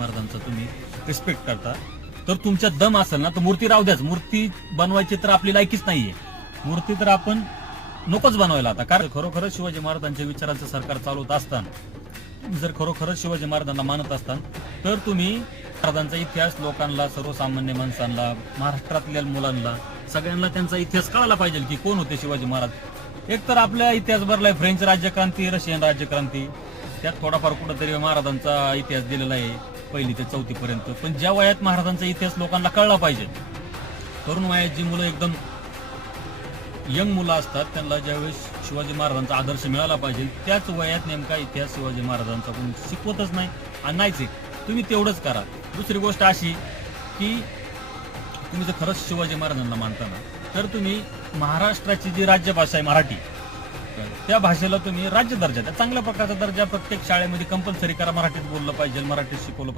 महाराजांचा तुम्ही रिस्पेक्ट करता, तर तुमच्यात दम असेल ना तर मूर्ती राहू द्याच. मूर्ती बनवायची तर आपली लायकीच नाहीये. मूर्ती तर आपण नकोच बनवायला आता. कारण खरोखरच शिवाजी महाराजांच्या विचारांचं सरकार चालवत असताना, जर खरोखरच शिवाजी महाराजांना मानत असताना, तर तुम्ही महाराजांचा इतिहास लोकांना, सर्वसामान्य माणसांना, महाराष्ट्रातल्या मुलांना, सगळ्यांना त्यांचा इतिहास कळायला पाहिजे की कोण होते शिवाजी महाराज. एक तर आपल्या इतिहास भरलाय फ्रेंच राज्यक्रांती, रशियन राज्यक्रांती, त्यात थोडाफार कुठंतरी महाराजांचा इतिहास दिलेला आहे 1ली ते 4थी पर्यंत. पण ज्या वयात महाराजांचा इतिहास लोकांना कळला पाहिजे, तरुण वयात जी मुलं एकदम यंग मुलं असतात त्यांना ज्यावेळेस शिवाजी महाराजांचा आदर्श मिळाला पाहिजे, त्याच वयात नेमका इतिहास शिवाजी महाराजांचा कोण शिकवतच नाही. आणि नाहीच तुम्ही तेवढंच करा. दुसरी गोष्ट अशी की तुम्ही जर खरंच शिवाजी महाराजांना मानताना, तर तुम्ही महाराष्ट्राची जी राज्यभाषा आहे मराठी, त्या भाषेला तुम्ही राज्य दर्जा द्या, चांगल्या प्रकारचा दर्जा. प्रत्येक शाळेमध्ये कंपल्सरी करा, मराठीत बोललं पाहिजे, मराठीत शिकवलं पाहिजे.